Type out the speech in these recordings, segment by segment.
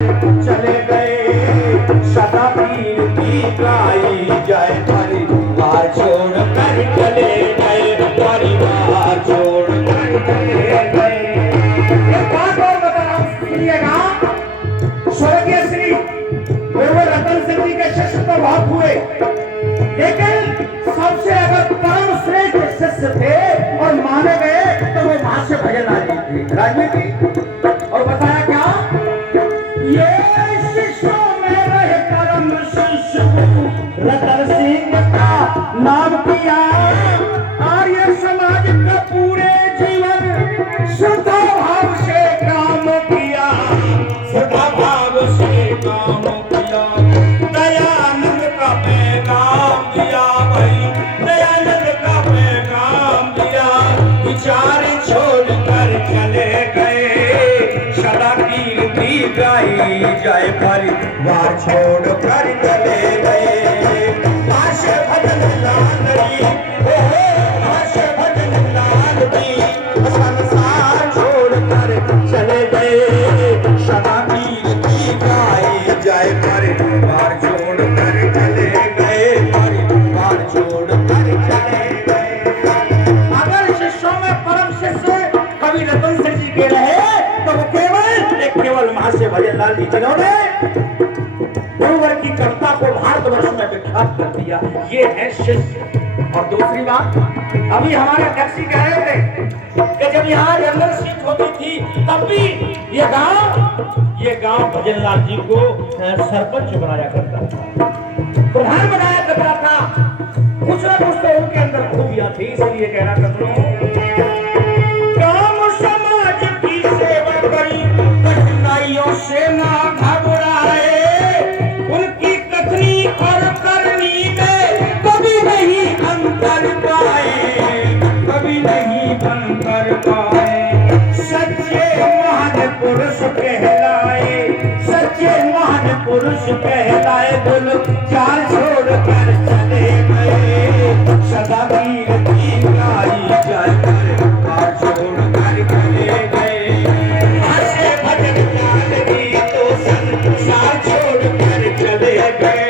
चले गए सदा पीर की गाई जाए परिवार छोड़ कर चले गए परिवार छोड़ कर चले गए। एक बात और बता रहा हूं सुनिएगा। स्वर्गीय श्री गुरुवर रतन सिंह जी के शिष्य तो बहुत हुए, लेकिन सबसे अगर परम श्रेष्ठ शिष्य थे और माने गए तो वो भाष्य भजन लाल जी थे राजनीति। और बताया क्या, ये शिष्यों में रहे परम शिष्य रतन सिंह का नाम किया। आर्य समाज का पूरे जीवन श्रद्धा भाव से काम किया, श्रद्धा भाव से काम किया। दयानंद का पैगाम दिया भाई, दयानंद का पैगाम दिया। विचार छोड़ कर चले गए सदा कीर्ति गाई जाए परिवार छोड़ कर चले गए। भाष्य भजन लाल जी, भाष्य भजन लाल जी संसार छोड़ कर चले गए सदा कीर्ति गाई जाए परिवार छोड़ कर चले गए परिवार छोड़ कर चले गए। अगर शिष्यों में परम शिष्य कवि रतन सिंह जी के रहे तो वो केवल महाशय भजन लाल जी जिन्होंने गुरुवर की कविता को भारतवर्ष में विख्यात कर दिया, ये है शिष्य। और दूसरी बात, अभी हमारे अध्यक्ष जी कह रहे थे कि जब यहाँ जनरल सीट होती थी तब भी ये गांव भजन लाल जी को सरपंच बनाया करता था, प्रधान बनाया करता था। कुछ ना कुछ तो उनके अंदर खूबियां थी, इसलिए कहना चाहता हूं समाज की सेवा करी कठिनाइयों से ना घबराए। उनकी कथनी और करनी में कभी नहीं अंतर पाए, कभी नहीं अंतर पाए। सच्चे महान पुरुष कहलाए, सच्चे महान पुरुष कहलाए। बोल चार छोड़ कर चले गए सदा कीर्ति गाई जाए परिवार छोड़ कर चले गए। भाष्य भजन लाल जी तो संसार छोड़ कर चले गए।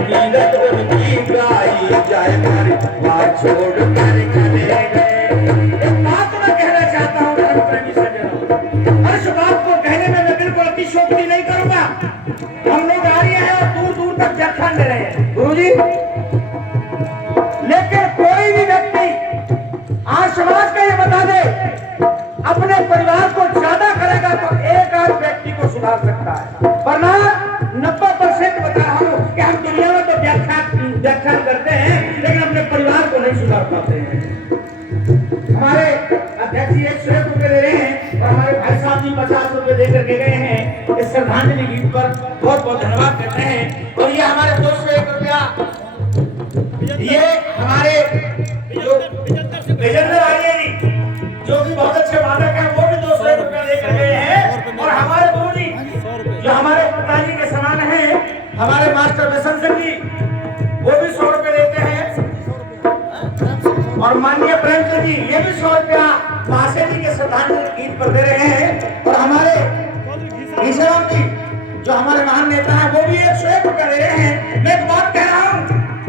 कीरत उनकी गाई जाए परिवार छोड़ कर चले गए। एक बात मैं कहना चाहता हूँ धर्म प्रेमी सज्जनों, और इस बात को कहने में मैं बिल्कुल अतिशयोक्ति नहीं करूंगा। हम लोग आ रहे हैं और दूर दूर तक व्याख्यान दे रहे हैं गुरुजी, लेकिन कोई भी व्यक्ति आज समाज का ये बता दे अपने परिवार को ज्यादा करेगा तो एक आध व्यक्ति को सुधार सकता है, वरना 90% बता रहा हूं कि हम दुनिया में तो व्याख्यान करते हैं लेकिन अपने परिवार को नहीं सुधार पाते हैं। हमारे अध्यक्ष जी 101 रुपए दे रहे हैं और हमारे भाई साहब जी 50 रुपए दे करके गए हैं इस श्रद्धांजलि गीत पर, बहुत बहुत धन्यवाद करते हैं। और ये हमारे 201 रुपया ये हमारे जो विजेंद्र आर्य जी जो कि बहुत अच्छे वादक हैं वो भी 201 रुपया लेकर गए हैं। और हमारे गुरु जी जो हमारे पिताजी के समान हैं, हमारे मास्टर बेसन सिंह जी वो भी 100 रुपए देते हैं। और माननीय प्रेमचंद जी ये भी 100 रुपया मासे जी के श्रद्धांजलि गीत पर दे रहे हैं। और हमारे ईश्वराम जी जो हमारे महान नेता हैं वो भी 101 रुपया दे रहे हैं। मैं एक बात कह रहा हूँ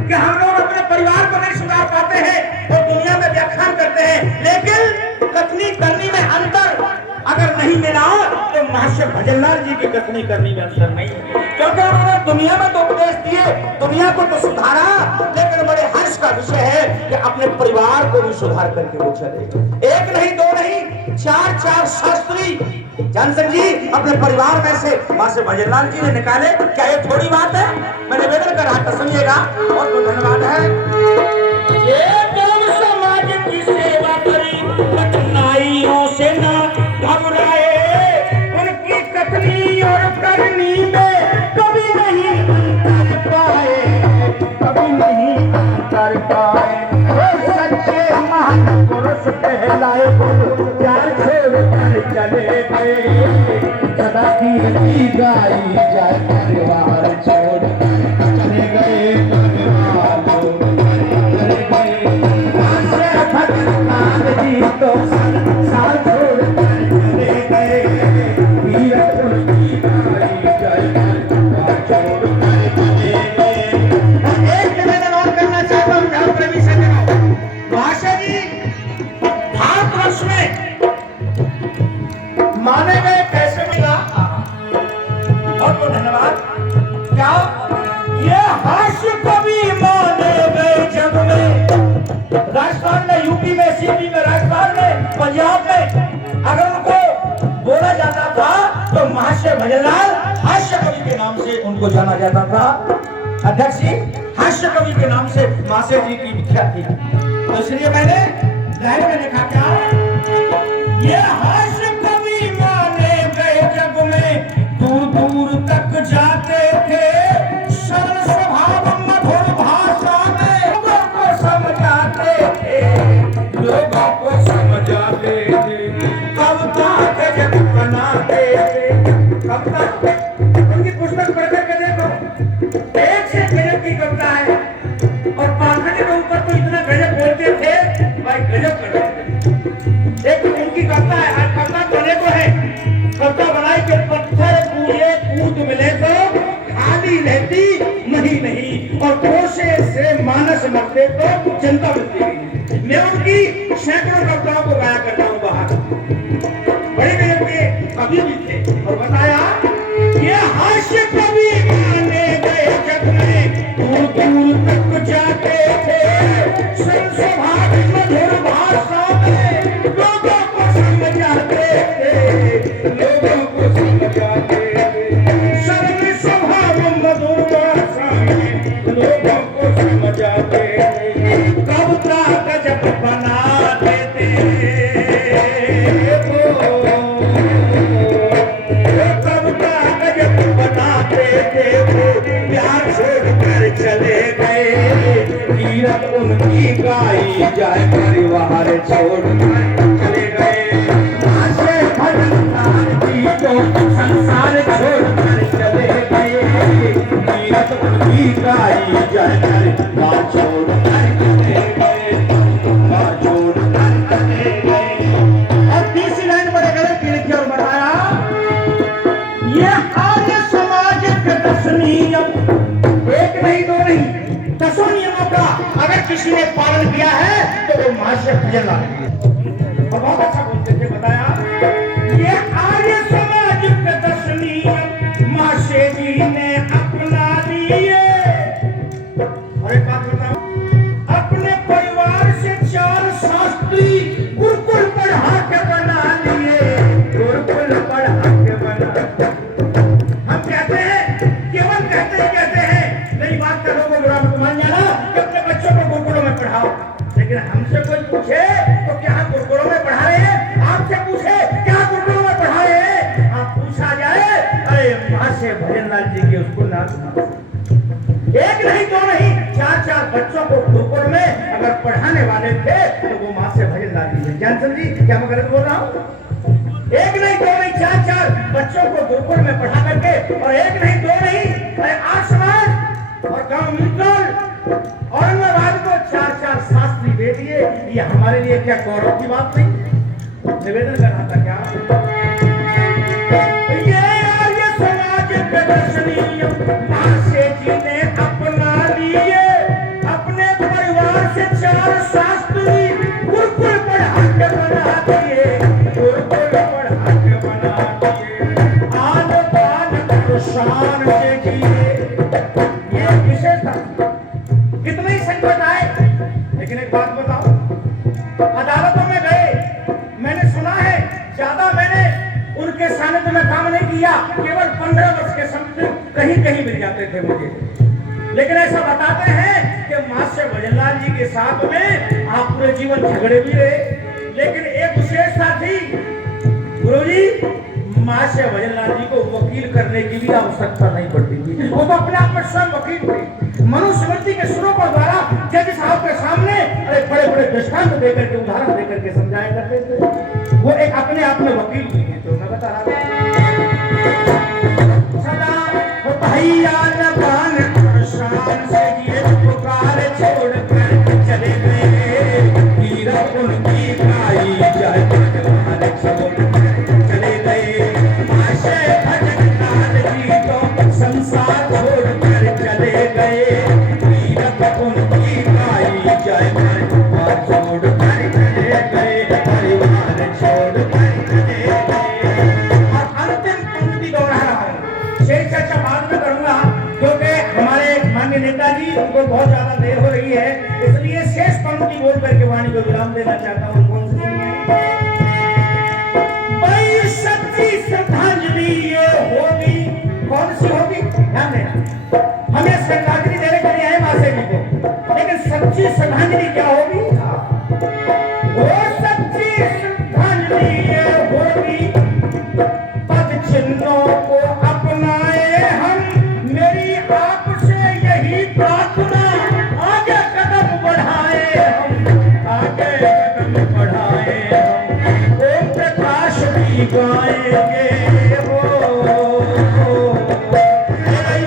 कि हम लोग अपने परिवार को नहीं सुधार पाते हैं और दुनिया में व्याख्यान करते हैं, लेकिन कथनी करनी में अंतर अगर नहीं मिला तो महाशय भजन लाल जी की कथनी करनी में अंतर नहीं, क्योंकि उन्होंने दुनिया में तो उपदेश दिए, दुनिया को तो सुधारा, लेकिन बड़े हर्ष का विषय है कि अपने परिवार को भी सुधार करके वो चले। एक नहीं दो नहीं 4 शास्त्री जानसिंह जी अपने परिवार में से महाशय भजन लाल जी ने निकाले। क्या ये थोड़ी बात है? मैं निवेदन कर रहा था, सुनिएगा। बहुत बहुत धन्यवाद है। ये समाज की सेवा करी कठिनाइयों से ना घबराए। उनकी कथनी और करनी में कभी नहीं अंतर पाए, कभी नहीं अंतर पाए। सच्चे महान पुरुष कहलाए। चार छोड़ कर चले गए सदा कीर्ति गाई जाए परिवार छोड़ कर चले गए परिवार छोड़ कर चले गए। भाष्य भजन लाल जी तो संसार छोड़ कर चले गए। कीरत उनकी गाई सीपी में, राजस्थान में, पंजाब में अगर उनको बोला जाता था तो महाशय भजनलाल हास्य कवि के नाम से उनको जाना जाता था। अध्यक्ष जी हास्य कवि के नाम से महाशय जी की विख्याति, तो इसलिए मैंने डायरी में लिखा क्या, ये हास्य कवि माने गए जग में, दूर दूर तक जाते थे, सरल स्वभाव मधुर भाषा में लोगों को समझाते थे, लोगों को समझाते थे, कविता गजब बनाते थे। कविता उनकी पुस्तक पढ़ करके देखो, एक से गजब की कविता है, और पाखंड के ऊपर तो इतना गजब बोलते थे भाई, गजब करते थे। एक उनकी कविता है, कविता बने को है, कविता बनाई के पत्थर पूरे कूद मिले तो खाली रहती नहीं, और कोशे से मानस मरते तो जनता मिलती नहीं। मैं उनकी सैकड़ों कविताओं को गाया करता हूँ बाहर, बड़े गजब के कवि भी थे। और बताया ये हास्य कवि माने गए जग में, दूर दूर तक जाते थे, सरल स्वभाव मधुर भाषा में लोगों को समझाते थे, लोगों को समझाते थे, सरल स्वभाव मधुर भाषा में लोगों को समझाते थे, कविता गजब बनाते थे, कविता गजब बनाते थे, प्यार छोड़कर चले गए, कीरत उनकी गाई जाए, परिवार छोड़कर चले गए, हास्य भजनलाल जी तो संसार छोड़कर चले गए, कीरत उनकी गाई जाए, परिवार छोड़कर चले गए, परिवार छोड़कर चले गए। और तीसरी लाइन बड़े गलत की लिखी और बताया, ये आर्य समाज के 10 नियम, एक नहीं दो नहीं, 10 नियमों का अगर किसी ने पालन किया है तो वो महाशय भजनलाल है। और बहुत अच्छा बोलते थे, बताया ये आर्य समाज के 10 नियम महाशय जी ने अपना लिए। और एक बात बताओ, अपने परिवार से 4 शास्त्री गुरुकुल पढ़ा के बना लिए, गुरुकुल पढ़ा के बना। हम कहते हैं, केवल कहते हैं, मेरी बात कर लोगों बुरा मत मान जाना कि अपने बच्चों को गुरुकुलों में पढ़ाओ, लेकिन हमसे कोई पूछे तो क्या गुरुकुलों में पढ़ा रहे हैं, आपसे पूछे क्या गुरुकुलों में पढ़ा रहे हैं, आप पूछा जाए अरे महाशय भजनलाल जी के स्कूल ना, एक नहीं दो नहीं, 4 बच्चों को गुरुकुल में अगर पढ़ाने वाले थे तो वो महाशय भजनलाल जी है। ज्ञान समझी क्या मैं गलत बोल रहा हूँ? एक नहीं दो नहीं, 4 बच्चों को गुरुकुल में पढ़ा करके, और एक नहीं दो नहीं, अरे 8 समाज और गांव मिलकर औरंगाबाद को 4 शास्त्री दे दिए। ये हमारे लिए क्या गौरव की बात नहीं? निवेदन करना था क्या? ये समाज के 10 नियम महाशय जी ने अपना लिए, अपने परिवार से 4 शास्त्री गुरुकुल पढ़ा के बना दिए, गुरुकुल पढ़ा के बना दिए, आन बान शान से जिए। ये विशेष था, कितने ही संकट आए, लेकिन एक बात बताओ, अदालतों में गए, मैंने सुना है ज्यादा मैंने उनके सानिध्य में काम नहीं किया, केवल 15 वर्ष के समय कहीं कहीं मिल जाते थे मुझे, लेकिन ऐसा बताते हैं कि महाशय भजनलाल जी के साथ में आप पूरे जीवन झगड़े भी रहे, लेकिन एक विशेषता थी गुरुजी, महाशय भजनलाल जी को वकील करने की भी आवश्यकता नहीं पड़ती थी, वो तो अपने आप में स्वयं वकील थे। मनुस्मृति के स्वरूपों द्वारा जज साहब के सामने अरे बड़े बड़े दृष्टांत देकर के, उदाहरण देकर के समझाया करते थे, वो एक अपने आप में वकील भी थे। तो मैं बता रहा सदा भैया नबान शान से ये पुकार छोड़ कर चले गए, हीरा उनकी गाई जाए, परिवार छोड़ कर चले गए, महाशय भजनलाल जी तो संसार छोड़ कर चले गए, हीरा उनकी गाई जाए, परिवार छोड़ कर चले गए, परिवार छोड़ कर चले गए। और अंतिम पंक्ति दोहरा रहा हूं, शेष चर्चा बाद में करूंगा, क्योंकि हमारे माननीय नेताजी उनको बहुत ज्यादा देर हो रही है, इसलिए शेष पंक्ति बोल करके वाणी को विराम देना चाहता हूँ। कौन सी भाई सच्ची श्रद्धांजलि ये होगी, कौन सी होगी ध्यान देना। हमें श्रद्धांजलि देने के लिए है मासे जी को, लेकिन सच्ची श्रद्धांजलि क्या होगी? वो सच्ची श्रद्धांजलि ये होगी, पद चिन्हों को अपनाए हम, मेरी आपसे यही प्रार्थना, आगे कदम बढ़ाए हम, आगे कदम बढ़ाए हम, ओम प्रकाश भी गाएंगे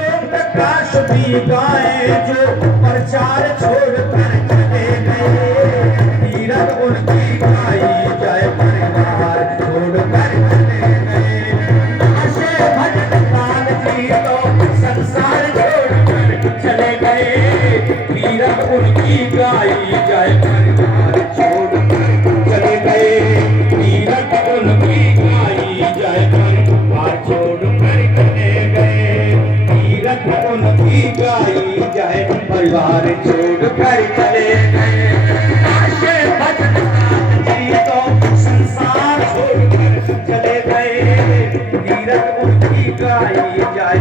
ओम प्रकाश भी गाए जो प्रचार छोड़ कर चले गए, तीरथ उनकी गाई जाए परिवार छोड़ कर चले गए, आशे भजन लाल जी तो संसार छोड़ कर चले गए, तीरथ उनकी गाई जाए परिवार छोड़ कर चले गए, तीरथ उनकी गाई जाए परिवार छोड़ कर चले गए, तीरथ उनकी गाई जाए परिवार छोड़ कर चले गए, आशे भजन लाल जी तो संसार छोड़ कर चले गए, तीरथ उनकी गाई जाए